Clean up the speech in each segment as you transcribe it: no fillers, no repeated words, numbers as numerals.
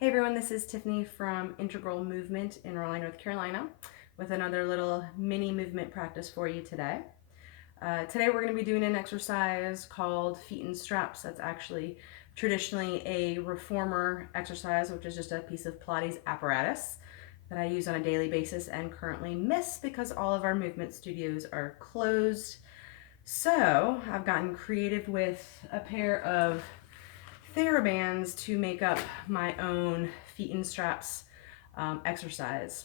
Hey everyone, this is Tiffany from Integral Movement in Raleigh, North Carolina, with another little mini movement practice for you today. Today we're going to be doing an exercise called feet and straps. That's actually traditionally a reformer exercise, which is just a piece of Pilates apparatus that I use on a daily basis and currently miss because all of our movement studios are closed. So I've gotten creative with a pair of Therabands to make up my own feet and straps exercise.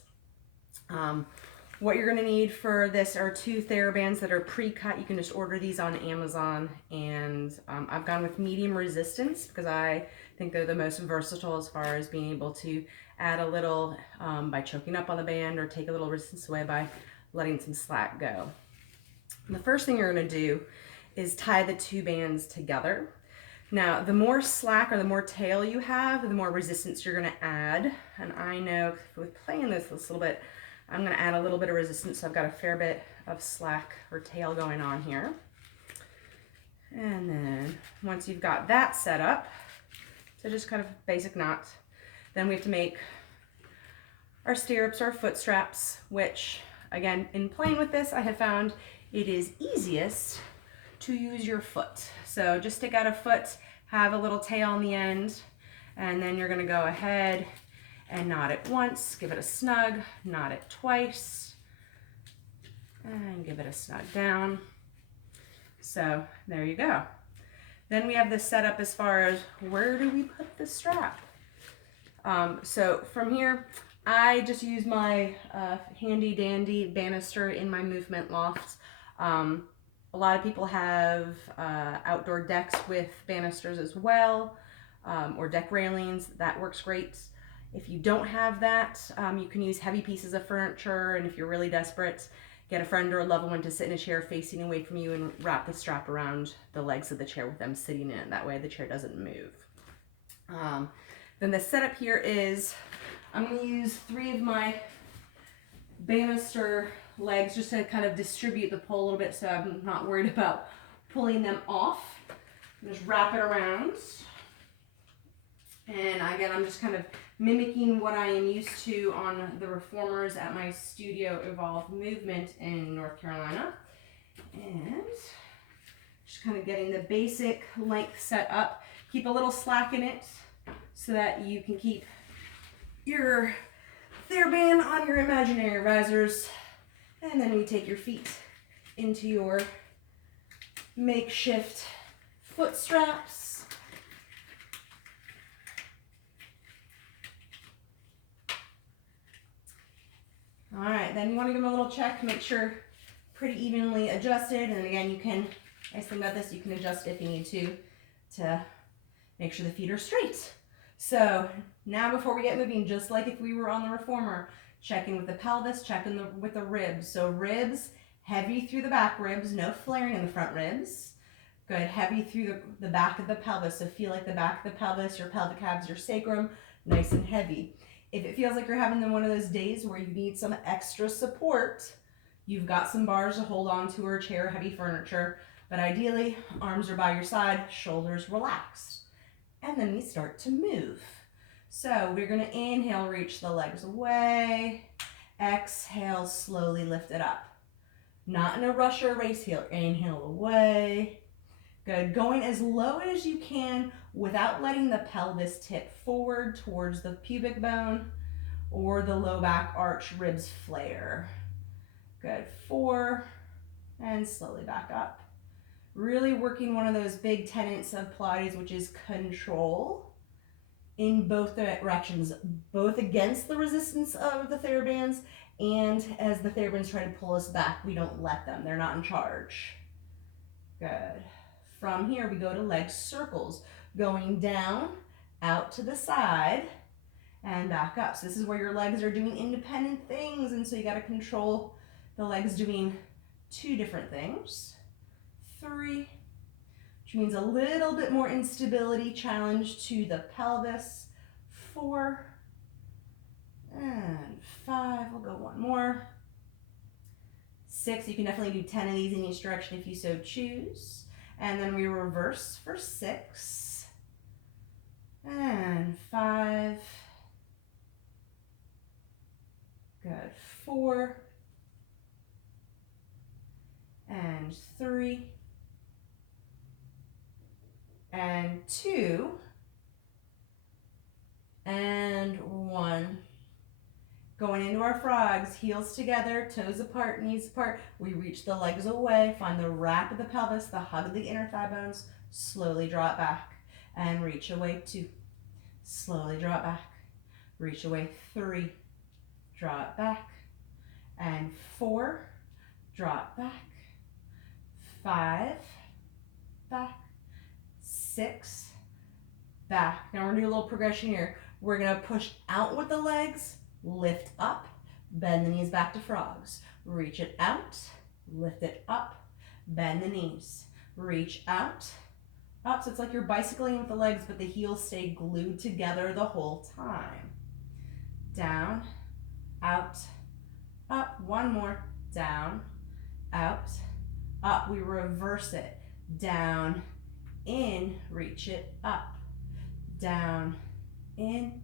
What you're going to need for this are two Therabands that are pre-cut. You can just order these on Amazon, and I've gone with medium resistance because I think they're the most versatile as far as being able to add a little by choking up on the band or take a little resistance away by letting some slack go. And the first thing you're going to do is tie the two bands together. Now, the more slack or the more tail you have, the more resistance you're going to add. And I know with playing this a little bit, I'm going to add a little bit of resistance. So I've got a fair bit of slack or tail going on here. And then once you've got that set up, so just kind of basic knots, then we have to make our stirrups, our foot straps, which again, in playing with this, I have found it is easiest to use your foot. So just stick out a foot, have a little tail on the end, and then you're going to go ahead and knot it once, give it a snug, knot it twice, and give it a snug down. So there you go. Then we have this set up as far as where do we put the strap. So from here, I just use my handy dandy banister in my movement lofts. A lot of people have outdoor decks with banisters as well, or deck railings. That works great. If you don't have that, you can use heavy pieces of furniture, and if you're really desperate, get a friend or a loved one to sit in a chair facing away from you and wrap the strap around the legs of the chair with them sitting in it. That way the chair doesn't move. Then the setup here is, I'm going to use 3 of my banister legs just to kind of distribute the pull a little bit so I'm not worried about pulling them off. Just wrap it around. And again, I'm just kind of mimicking what I am used to on the reformers at my Studio Evolve movement in North Carolina. And just kind of getting the basic length set up. Keep a little slack in it so that you can keep your Theraband on your imaginary risers. And then we take your feet into your makeshift foot straps. All right, then you want to give them a little check, make sure pretty evenly adjusted. And again, you can, nice thing about this, you can adjust if you need to make sure the feet are straight. So now before we get moving, just like if we were on the reformer, checking with the pelvis, checking with the ribs. So ribs, heavy through the back ribs, no flaring in the front ribs. Good, heavy through the back of the pelvis. So feel like the back of the pelvis, your pelvic halves, your sacrum, nice and heavy. If it feels like you're having one of those days where you need some extra support, you've got some bars to hold on to or a chair, heavy furniture, but ideally arms are by your side, shoulders relaxed. And then we start to move. So we're going to inhale, reach the legs away. Exhale, slowly lift it up. Not in a rush or a race here. Inhale away. Good. Going as low as you can without letting the pelvis tip forward towards the pubic bone or the low back arch, ribs flare. Good. 4, and slowly back up. Really working one of those big tenets of Pilates, which is control in both directions, both against the resistance of the Therabands and as the Therabands try to pull us back, we don't let them. They're not in charge. Good. From here, we go to leg circles, going down, out to the side, and back up. So this is where your legs are doing independent things, and so you got to control the legs doing 2 different things. 3, which means a little bit more instability, challenge to the pelvis. 4, and 5, we'll go one more. 6, you can definitely do 10 of these in each direction if you so choose. And then we reverse for 6, and 5, and 1. Going into our frogs, heels together, toes apart, knees apart. We reach the legs away, find the wrap of the pelvis, the hug of the inner thigh bones. Slowly draw it back and reach away. 2. Slowly draw it back. Reach away. 3. Draw it back. And 4. Draw it back. 5. Back. 6. Back. Now we're going to do a little progression here. We're going to push out with the legs. Lift up, bend the knees back to frogs. Reach it out, lift it up, bend the knees. Reach out, up. So it's like you're bicycling with the legs, but the heels stay glued together the whole time. Down, out, up. 1 more. Down, out, up. We reverse it. Down, in, reach it up. Down, in,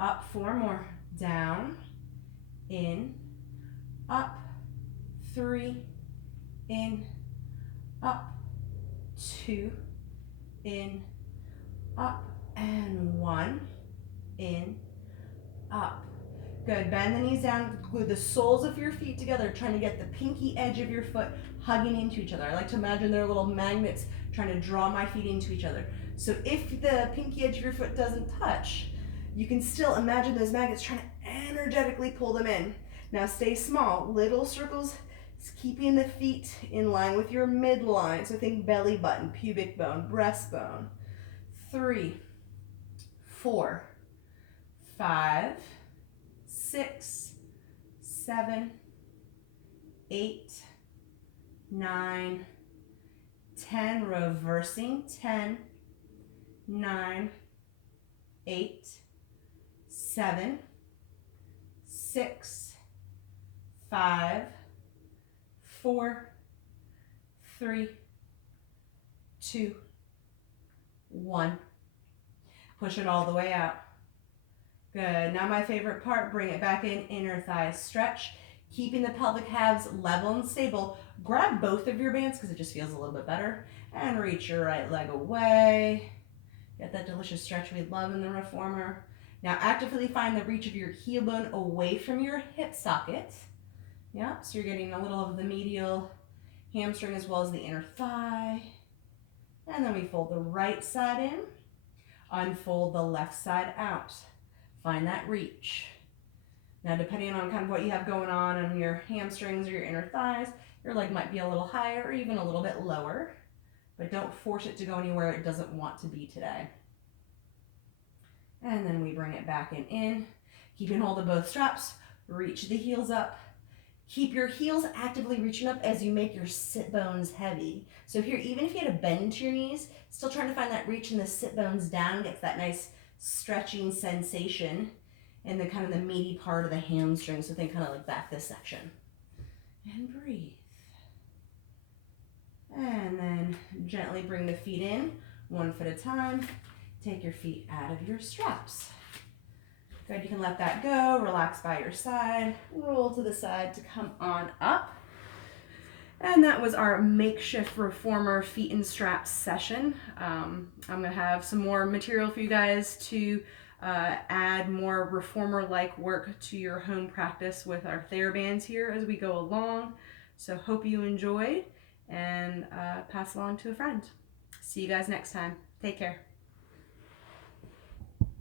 up. 4 more. Down, in, up. 3, in, up. 2, in, up. And 1, in, up. Good. Bend the knees down. Glue the soles of your feet together, trying to get the pinky edge of your foot hugging into each other. I like to imagine they're little magnets trying to draw my feet into each other. So if the pinky edge of your foot doesn't touch, you can still imagine those magnets trying to energetically pull them in. Now stay small, little circles, keeping the feet in line with your midline. So think belly button, pubic bone, breastbone. 3, 4, 5, 6, 7, 8, 9, 10. Reversing. 10, 9, 8, 7, 6, 5, 4, 3, 2, 1. Push it all the way out. Good. Now my favorite part, bring it back in, inner thighs stretch, keeping the pelvic halves level and stable. Grab both of your bands because it just feels a little bit better, and reach your right leg away. Get that delicious stretch we love in the reformer. Now actively find the reach of your heel bone away from your hip socket. Yeah, so you're getting a little of the medial hamstring as well as the inner thigh. And then we fold the right side in, unfold the left side out. Find that reach. Now depending on kind of what you have going on your hamstrings or your inner thighs, your leg might be a little higher or even a little bit lower, but don't force it to go anywhere it doesn't want to be today. And then we bring it back in. Keeping hold of both straps, reach the heels up. Keep your heels actively reaching up as you make your sit bones heavy. So here, even if you had a bend to your knees, still trying to find that reach in the sit bones down, gets that nice stretching sensation in the kind of the meaty part of the hamstring. So think kind of like back this section. And breathe. And then gently bring the feet in, 1 foot at a time. Take your feet out of your straps. Good, you can let that go, relax by your side, roll to the side to come on up. And that was our makeshift reformer feet and straps session. I'm gonna have some more material for you guys to add more reformer-like work to your home practice with our Therabands here as we go along. So hope you enjoyed, and pass along to a friend. See you guys next time. Take care.